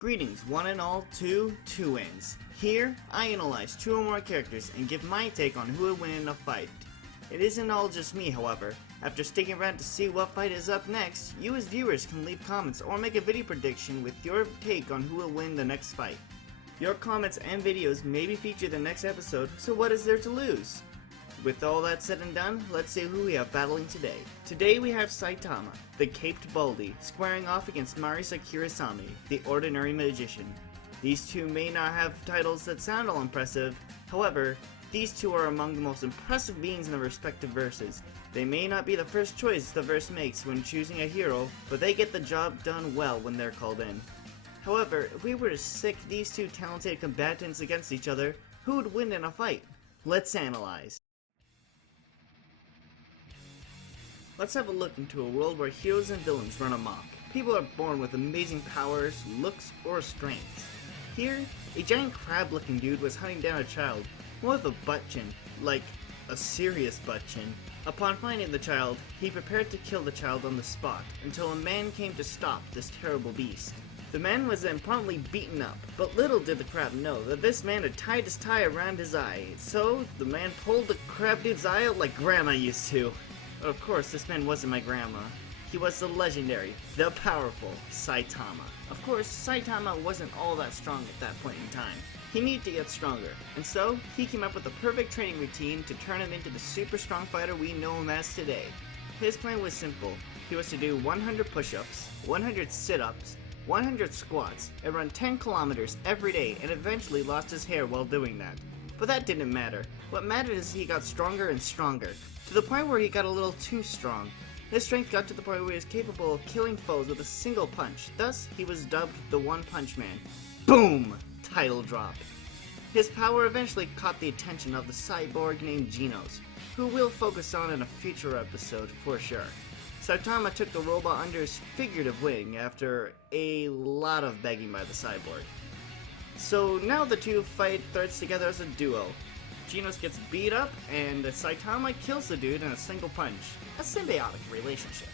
Greetings one and all to Two-Ins. Here, I analyze two or more characters and give my take on who would win in a fight. It isn't all just me, however. After sticking around to see what fight is up next, you as viewers can leave comments or make a video prediction with your take on who will win the next fight. Your comments and videos may be featured in the next episode, so what is there to lose? With all that said and done, let's see who we have battling today. Today we have Saitama, the Caped Baldy, squaring off against Marisa, the Ordinary Magician. These two may not have titles that sound all impressive, however, these two are among the most impressive beings in their respective verses. They may not be the first choice the verse makes when choosing a hero, but they get the job done well when they're called in. However, if we were to stick these two talented combatants against each other, who would win in a fight? Let's analyze. Let's have a look into a world where heroes and villains run amok. People are born with amazing powers, looks, or strengths. Here, a giant crab-looking dude was hunting down a child, one with a butt chin, like a serious butt chin. Upon finding the child, he prepared to kill the child on the spot, until a man came to stop this terrible beast. The man was then promptly beaten up, but little did the crab know that this man had tied his tie around his eye, so the man pulled the crab dude's eye out like grandma used to. Of course, this man wasn't my grandma. He was the legendary, the powerful Saitama. Of course, Saitama wasn't all that strong at that point in time. He needed to get stronger, and so he came up with the perfect training routine to turn him into the super strong fighter we know him as today. His plan was simple. He was to do 100 push-ups, 100 sit-ups, 100 squats, and run 10 kilometers every day, and eventually lost his hair while doing that. But that didn't matter. What mattered is he got stronger and stronger, to the point where he got a little too strong. His strength got to the point where he was capable of killing foes with a single punch. Thus, he was dubbed the One Punch Man. Boom! Title drop. His power eventually caught the attention of the cyborg named Genos, who we'll focus on in a future episode for sure. Saitama took the robot under his figurative wing after a lot of begging by the cyborg. So now the two fight threats together as a duo. Genos gets beat up, and Saitama kills the dude in a single punch. A symbiotic relationship.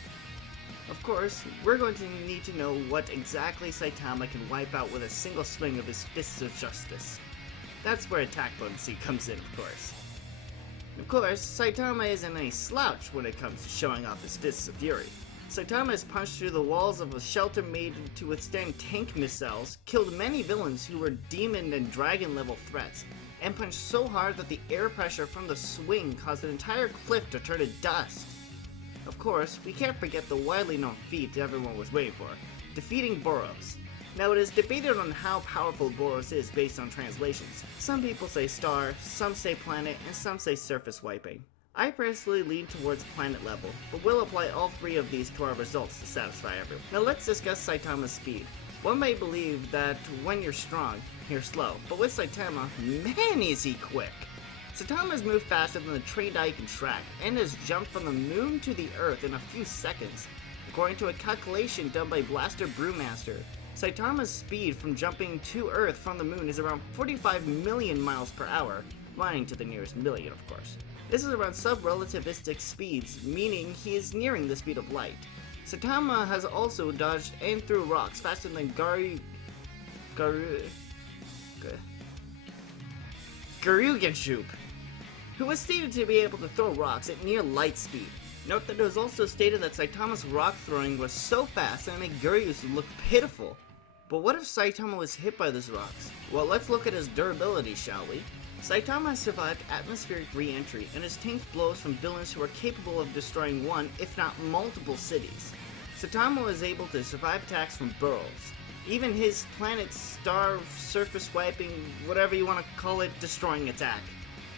Of course, we're going to need to know what exactly Saitama can wipe out with a single swing of his fists of justice. That's where attack potency comes in, of course. Of course, Saitama isn't any slouch when it comes to showing off his fists of fury. Saitama has punched through the walls of a shelter made to withstand tank missiles, killed many villains who were demon and dragon level threats, and punched so hard that the air pressure from the swing caused an entire cliff to turn to dust. Of course, we can't forget the widely known feat everyone was waiting for, defeating Boros. Now it is debated on how powerful Boros is based on translations. Some people say star, some say planet, and some say surface wiping. I personally lean towards planet level, but we'll apply all three of these to our results to satisfy everyone. Now let's discuss Saitama's speed. One may believe that when you're strong, you're slow, but with Saitama, man is he quick! Saitama has moved faster than the trained eye can track, and has jumped from the moon to the earth in a few seconds. According to a calculation done by Blaster Brewmaster, Saitama's speed from jumping to earth from the moon is around 45 million miles per hour, lying to the nearest million of course. This is around sub-relativistic speeds, meaning he is nearing the speed of light. Saitama has also dodged and threw rocks faster than Garuganshoop, who was stated to be able to throw rocks at near light speed. Note that it was also stated that Saitama's rock throwing was so fast that it made Guryus look pitiful. But what if Saitama was hit by those rocks? Well, let's look at his durability, shall we? Saitama has survived atmospheric re-entry and has tanked blows from villains who are capable of destroying one, if not multiple cities. Saitama was able to survive attacks from Boros. Even his planet's star surface wiping, whatever you want to call it, destroying attack.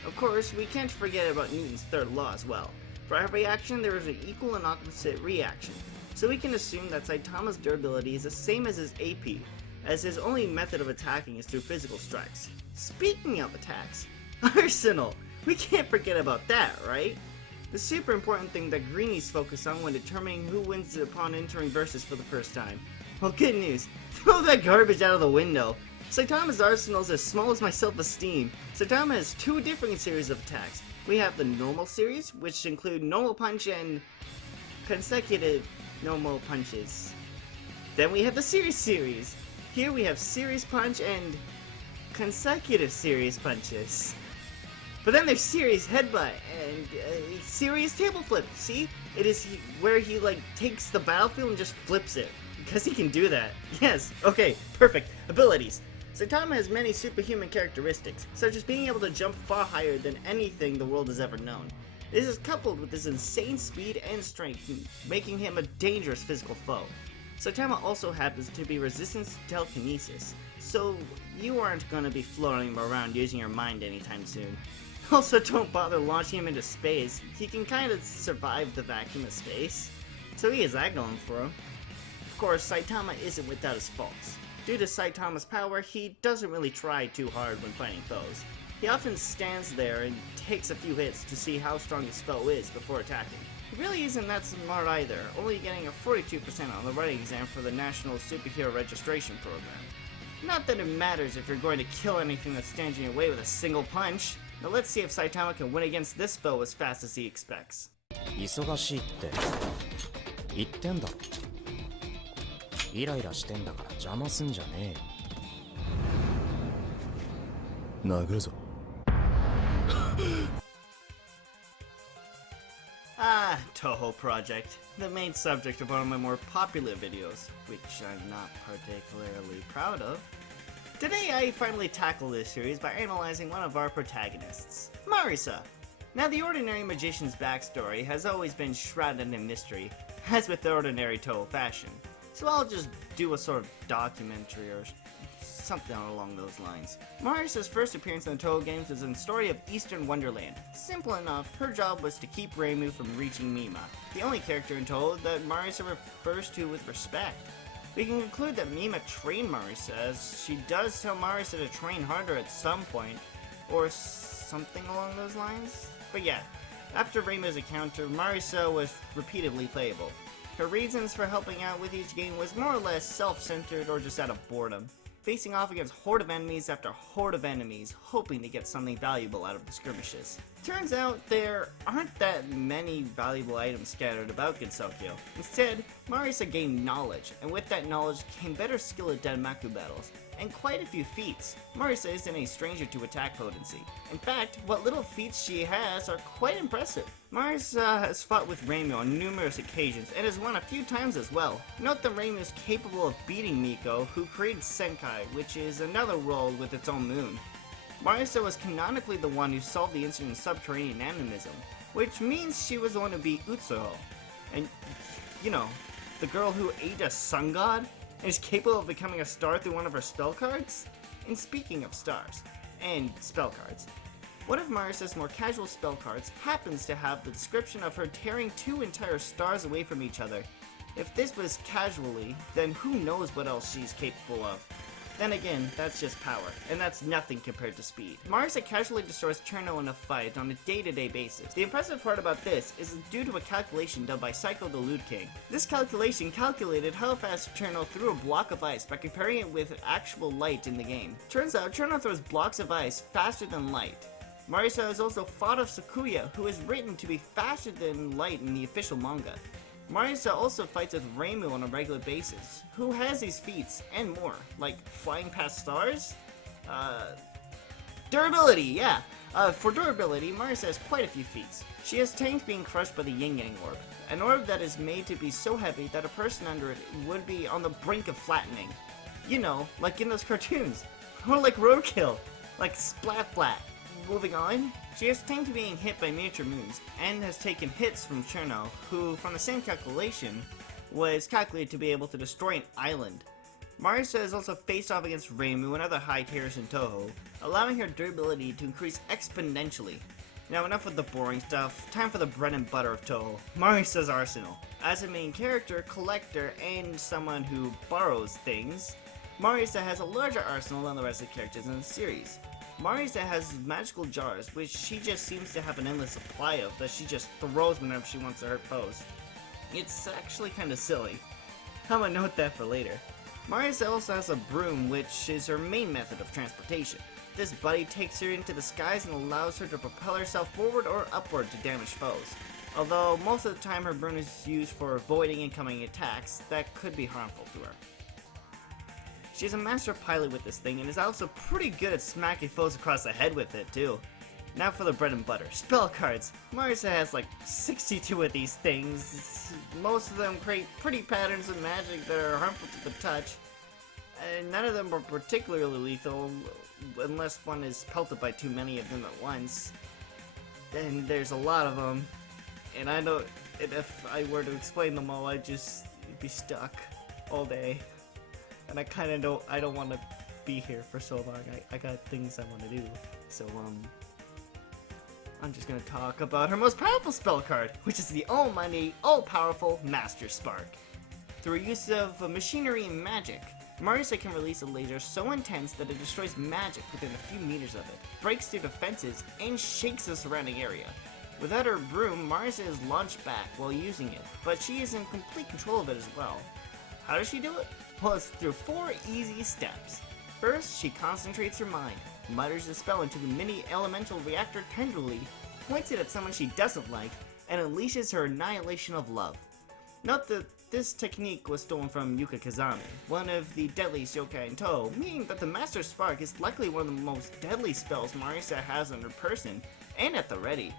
Of course, we can't forget about Newton's third law as well. For every action, there is an equal and opposite reaction. So we can assume that Saitama's durability is the same as his AP, as his only method of attacking is through physical strikes. Speaking of attacks, Arsenal! We can't forget about that, right? The super important thing that greenies focus on when determining who wins upon entering versus for the first time. Well, good news. Throw that garbage out of the window. Saitama's arsenal is as small as my self-esteem. Saitama has two different series of attacks. We have the normal series, which include normal punch and consecutive normal punches. Then we have the series. Here we have Series Punch and consecutive Series Punches. But then there's Series Headbutt and Series Table Flip. See? It is where he like takes the battlefield and just flips it. Because he can do that. Yes, okay, perfect. Abilities. Saitama has many superhuman characteristics, such as being able to jump far higher than anything the world has ever known. This is coupled with his insane speed and strength, making him a dangerous physical foe. Saitama also happens to be resistant to telekinesis, so you aren't going to be floating him around using your mind anytime soon. Also, don't bother launching him into space. He can kind of survive the vacuum of space, so he has that going for him. Of course, Saitama isn't without his faults. Due to Saitama's power, he doesn't really try too hard when fighting foes. He often stands there and takes a few hits to see how strong his foe is before attacking. He really isn't that smart either, only getting a 42% on the writing exam for the National Superhero Registration Program. Not that it matters if you're going to kill anything that stands in your way with a single punch. Now let's see if Saitama can win against this foe as fast as he expects. 忙しいって言ってんだろ。イライラしてんだから邪魔すんじゃねえよ。殴るぞ。Ah, Touhou Project, the main subject of one of my more popular videos, which I'm not particularly proud of. Today I finally tackle this series by analyzing one of our protagonists, Marisa. Now the ordinary magician's backstory has always been shrouded in mystery, as with the ordinary Touhou fashion, so I'll just do a sort of documentary or something along those lines. Marisa's first appearance in the Touhou games was in the story of Eastern Wonderland. Simple enough, her job was to keep Reimu from reaching Mima, the only character in Touhou that Marisa refers to with respect. We can conclude that Mima trained Marisa, as she does tell Marisa to train harder at some point, or something along those lines. But yeah, after Reimu's encounter, Marisa was repeatedly playable. Her reasons for helping out with each game was more or less self-centered or just out of boredom, facing off against horde of enemies after horde of enemies, hoping to get something valuable out of the skirmishes. Turns out there aren't that many valuable items scattered about Gensokyo. Instead, Marisa gained knowledge, and with that knowledge came better skill at Danmaku battles, and quite a few feats. Marisa isn't a stranger to attack potency. In fact, what little feats she has are quite impressive. Marisa has fought with Reimu on numerous occasions, and has won a few times as well. Note that Reimu is capable of beating Miko, who created Senkai, which is another world with its own moon. Marisa was canonically the one who solved the incident in subterranean animism, which means she was the one who beat Utsuho. And, you know, the girl who ate a sun god and is capable of becoming a star through one of her spell cards? And speaking of stars, and spell cards, one of Marisa's more casual spell cards happens to have the description of her tearing two entire stars away from each other. If this was casually, then who knows what else she's capable of. Then again, that's just power, and that's nothing compared to speed. Marisa casually destroys Cherno in a fight on a day-to-day basis. The impressive part about this is due to a calculation done by Psycho the Lewd King. This calculation calculated how fast Cherno threw a block of ice by comparing it with actual light in the game. Turns out Cherno throws blocks of ice faster than light. Marisa has also fought off Sakuya, who is written to be faster than light in the official manga. Marisa also fights with Reimu on a regular basis, who has these feats and more, like flying past stars? Durability, yeah! For durability, Marisa has quite a few feats. She has tanked being crushed by the Yin Yang Orb, an orb that is made to be so heavy that a person under it would be on the brink of flattening. You know, like in those cartoons. Or like Roadkill, like Splat Flat. Moving on, she has tanked being hit by miniature moons, and has taken hits from Cherno, who, from the same calculation, was calculated to be able to destroy an island. Marisa has also faced off against Reimu and other high tiers in Touhou, allowing her durability to increase exponentially. Now enough with the boring stuff, time for the bread and butter of Touhou, Marisa's arsenal. As a main character, collector, and someone who borrows things, Marisa has a larger arsenal than the rest of the characters in the series. Marisa has magical jars, which she just seems to have an endless supply of, that she just throws whenever she wants to hurt foes. It's actually kinda silly. I'm gonna note that for later. Marisa also has a broom, which is her main method of transportation. This buddy takes her into the skies and allows her to propel herself forward or upward to damage foes. Although most of the time her broom is used for avoiding incoming attacks that could be harmful to her. She's a master pilot with this thing and is also pretty good at smacking foes across the head with it too. Now for the bread and butter, spell cards. Marisa has like 62 of these things. Most of them create pretty patterns of magic that are harmful to the touch. And none of them are particularly lethal, unless one is pelted by too many of them at once. And there's a lot of them, and I know if I were to explain them all, I'd just be stuck all day. And I don't want to be here for so long. I got things I want to do. So, I'm just gonna talk about her most powerful spell card, which is the almighty, all-powerful Master Spark. Through use of machinery and magic, Marisa can release a laser so intense that it destroys magic within a few meters of it, breaks through defenses, and shakes the surrounding area. Without her broom, Marisa is launched back while using it, but she is in complete control of it as well. How does she do it? Well, it's through 4 easy steps. First, she concentrates her mind, mutters the spell into the mini elemental reactor tenderly, points it at someone she doesn't like, and unleashes her annihilation of love. Note that this technique was stolen from Yuka Kazami, one of the deadliest yokai in Touhou, meaning that the Master Spark is likely one of the most deadly spells Marisa has on her person, and at the ready.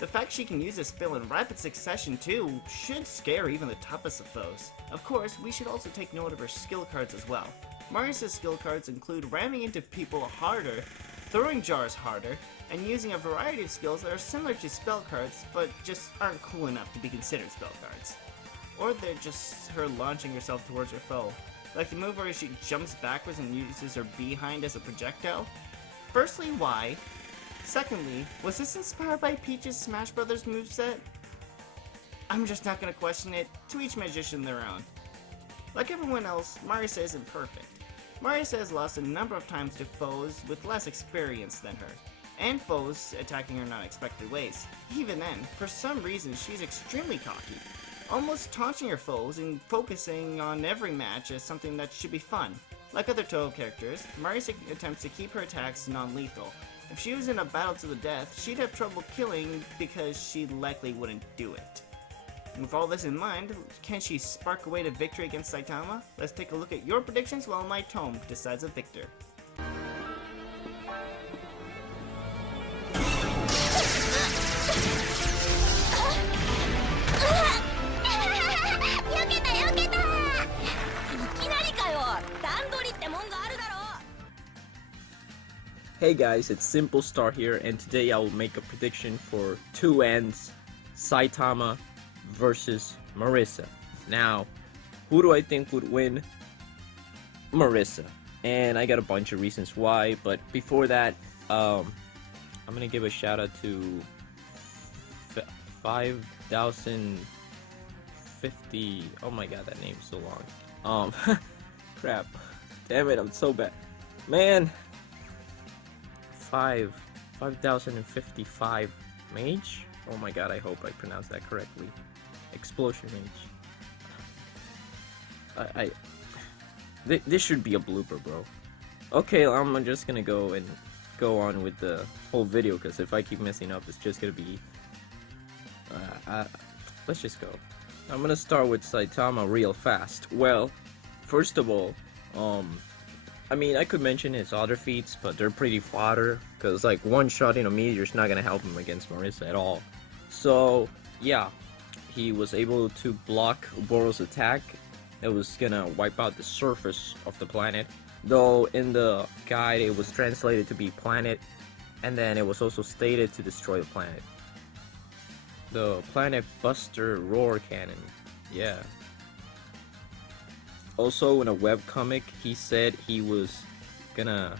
The fact she can use this spell in rapid succession too should scare even the toughest of foes. Of course, we should also take note of her skill cards as well. Marisa's skill cards include ramming into people harder, throwing jars harder, and using a variety of skills that are similar to spell cards, but just aren't cool enough to be considered spell cards. Or they're just her launching herself towards her foe, like the move where she jumps backwards and uses her behind as a projectile. Firstly, why? Secondly, was this inspired by Peach's Smash Brothers moveset? I'm just not gonna question it, to each magician their own. Like everyone else, Marisa isn't perfect. Marisa has lost a number of times to foes with less experience than her, and foes attacking her in unexpected ways. Even then, for some reason she's extremely cocky, almost taunting her foes and focusing on every match as something that should be fun. Like other Touhou characters, Marisa attempts to keep her attacks non-lethal. If she was in a battle to the death, she'd have trouble killing because she likely wouldn't do it. With all this in mind, can she spark away to victory against Saitama? Let's take a look at your predictions while my tome decides a victor. Hey guys, it's Simple Star here, and today I will make a prediction for 2 ends, Saitama versus Marisa. Now, who do I think would win? Marisa. And I got a bunch of reasons why, but before that, I'm gonna give a shout out to 5050. Oh my god, that name's so long. Crap. Damn it, I'm so bad. Man. 5055 mage. Oh my god, I hope I pronounced that correctly. Explosion mage. This should be a blooper, bro. Okay, I'm just gonna go on with the whole video, because if I keep messing up, it's just gonna be. Let's just go. I'm gonna start with Saitama real fast. Well, first of all, I mean, I could mention his other feats, but they're pretty fodder, because like one-shotting a meteor's not gonna help him against Marisa at all. So yeah, he was able to block Uboro's attack. It was gonna wipe out the surface of the planet, though in the guide it was translated to be planet, and then it was also stated to destroy the planet. The Planet Buster Roar Cannon, yeah. Also, in a webcomic, he said he was gonna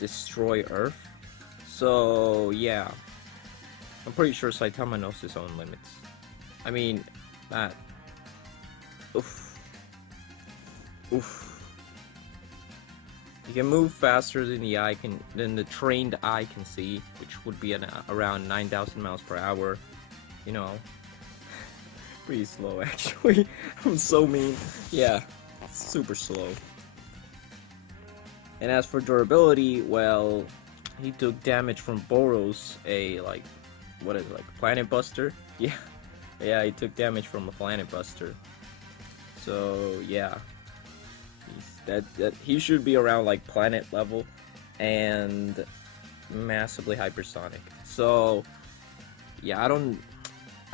destroy Earth. So, yeah. I'm pretty sure Saitama knows his own limits. I mean, that. Oof. Oof. You can move faster than the trained eye can see, which would be around 9,000 miles per hour. You know. Pretty slow, actually. I'm so mean. Yeah, super slow. And as for durability, well, he took damage from Boros, Planet Buster? Yeah, he took damage from a Planet Buster. So yeah, he's That he should be around like planet level and massively hypersonic. So yeah, I don't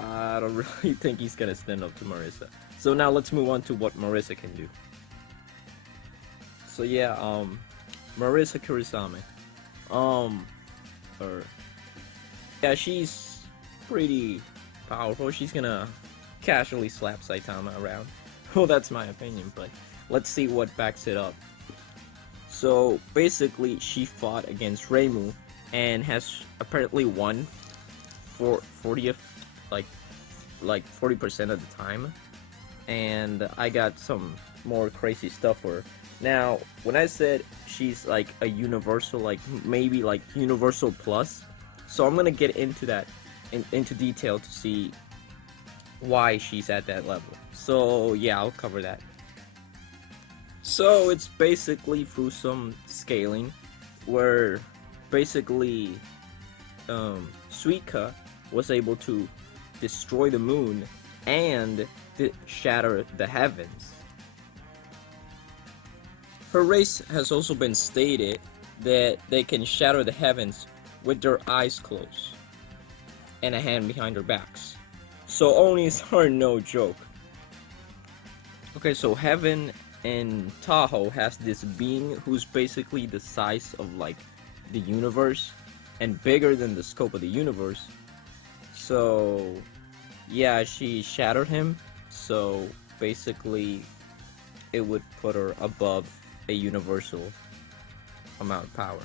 really think he's gonna stand up to Marisa. So now let's move on to what Marisa can do. So yeah, Marisa Kurisame. Or yeah, she's pretty powerful. She's gonna casually slap Saitama around. Well, that's my opinion, but let's see what backs it up. So basically, she fought against Reimu and has apparently won for 40th, like 40% of the time. And I got some more crazy stuff for her. Now, when I said she's like a universal, like maybe like universal plus, so I'm gonna get into that into detail to see why she's at that level. So yeah, I'll cover that. So it's basically through some scaling where basically Suika was able to destroy the moon and shatter the heavens. Her race has also been stated that they can shatter the heavens with their eyes closed and a hand behind their backs. So Onis are no joke. Okay, so heaven in Touhou has this being who's basically the size of like the universe and bigger than the scope of the universe. So yeah, she shattered him, so basically it would put her above a universal amount of power.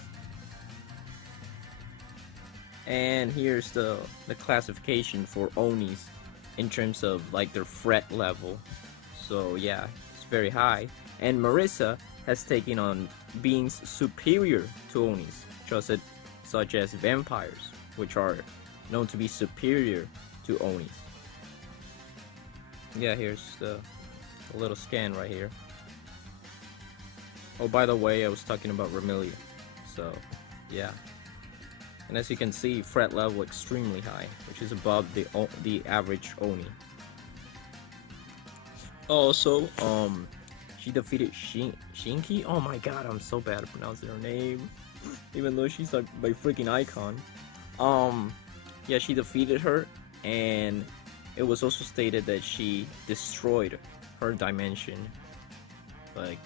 And here's the classification for Onis in terms of like their threat level. So yeah, it's very high. And Marisa has taken on beings superior to Onis, such as vampires, which are known to be superior to Onis. Yeah, here's a little scan right here. Oh, by the way, I was talking about Remilia. So, yeah. And as you can see, threat level extremely high, which is above the average Oni. Also, she defeated Shinki. Oh my god, I'm so bad at pronouncing her name, even though she's like my freaking icon. Yeah, she defeated her, and it was also stated that she destroyed her dimension, like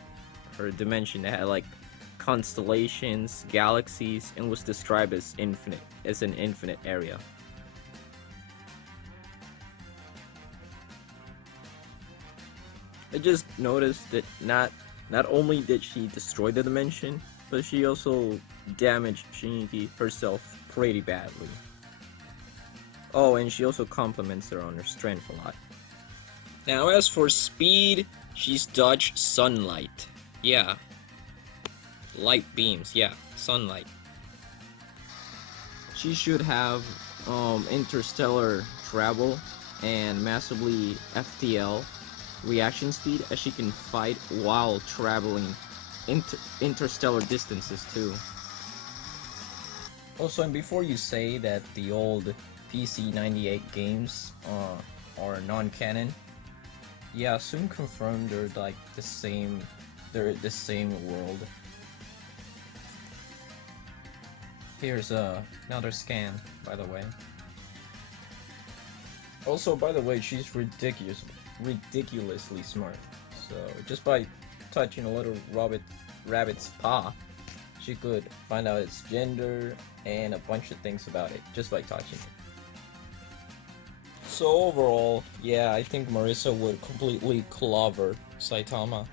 her dimension that had like constellations, galaxies, and was described as infinite, as an infinite area. I just noticed that not only did she destroy the dimension, but she also damaged Shinki herself pretty badly. Oh, and she also compliments her on her strength a lot. Now as for speed, she's dodged sunlight. Yeah. Light beams, yeah, sunlight. She should have interstellar travel and massively FTL reaction speed, as she can fight while traveling interstellar distances too. Also, and before you say that the old PC98 games are non-canon, yeah, soon confirmed they're like the same world. Here's another scan, by the way. Also, by the way, she's ridiculously smart. So just by touching a little rabbit's paw, she could find out its gender and a bunch of things about it just by touching it. So overall, yeah, I think Marisa would completely clobber Saitama.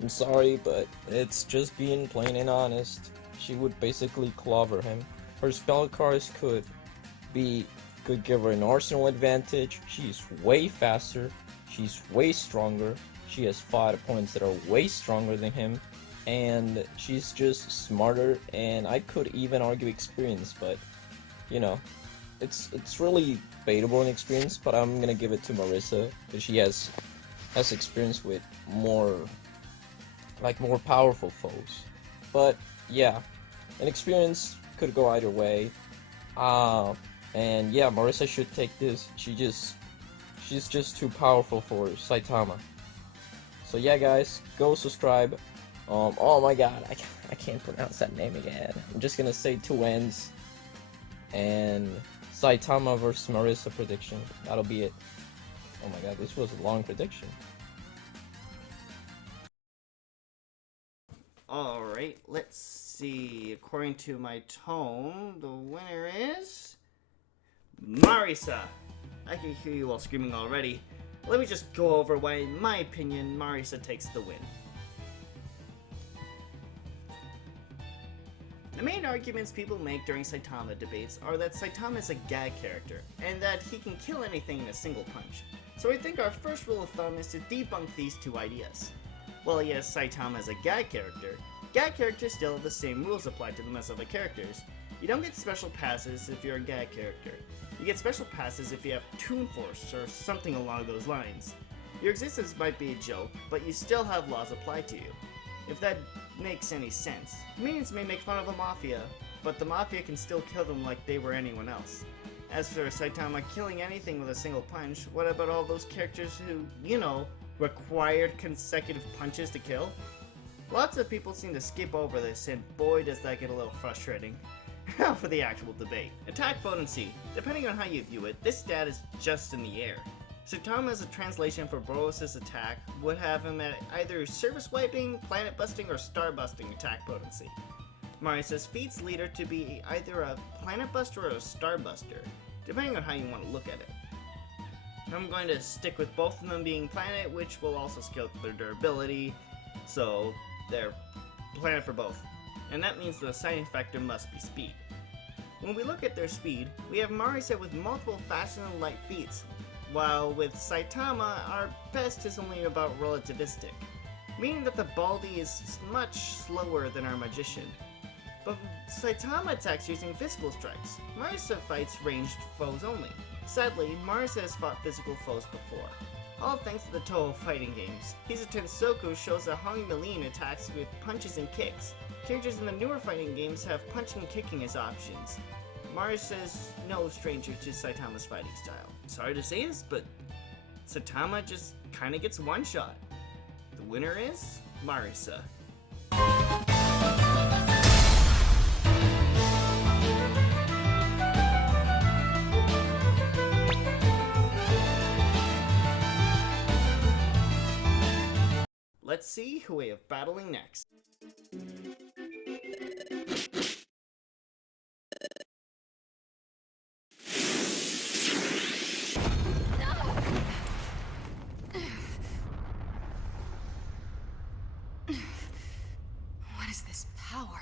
I'm sorry, but it's just being plain and honest. She would basically clobber him. Her spell cards could give her an arsenal advantage. She's way faster. She's way stronger. She has fought opponents that are way stronger than him. And she's just smarter, and I could even argue experience, but you know, it's really debatable in experience, but I'm gonna give it to Marisa because she has experience with more powerful foes. But yeah, an experience could go either way. And yeah, Marisa should take this. She's just too powerful for Saitama. So yeah, guys, go subscribe, Oh my god, I can't pronounce that name again. I'm just gonna say two ends. And Saitama versus Marisa prediction. That'll be it. Oh my god, this was a long prediction. Alright, let's see. According to my tone, the winner is Marisa. I can hear you all screaming already. Let me just go over why, in my opinion, Marisa takes the win. The main arguments people make during Saitama debates are that Saitama is a gag character, and that he can kill anything in a single punch. So I think our first rule of thumb is to debunk these two ideas. While yes, Saitama is a gag characters still have the same rules applied to them as other characters. You don't get special passes if you're a gag character. You get special passes if you have Toon Force or something along those lines. Your existence might be a joke, but you still have laws applied to you. If that makes any sense. Minions may make fun of the Mafia, but the Mafia can still kill them like they were anyone else. As for Saitama killing anything with a single punch, what about all those characters who, you know, required consecutive punches to kill? Lots of people seem to skip over this, and boy does that get a little frustrating. Now for the actual debate. Attack potency. Depending on how you view it, this stat is just in the air. Saitama as a translation for Boros' attack would have him at either surface wiping, planet busting, or star busting attack potency. Marisa's feats lead her to be either a planet buster or a star buster, depending on how you want to look at it. I'm going to stick with both of them being planet, which will also scale their durability, so they're planet for both. And that means the deciding factor must be speed. When we look at their speed, we have Marisa with multiple faster than light feats, while with Saitama, our best is only about relativistic, meaning that the Baldy is much slower than our magician. But Saitama attacks using physical strikes. Marisa fights ranged foes only. Sadly, Marisa has fought physical foes before. All thanks to the Touhou fighting games. Hiza Tensoku shows that Hong Meline attacks with punches and kicks. Characters in the newer fighting games have punching and kicking as options. Marisa is no stranger to Saitama's fighting style. Sorry to say this, but Saitama just kinda gets one shot. The winner is Marisa. Let's see who we have battling next. What is this power?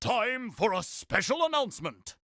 Time for a special announcement!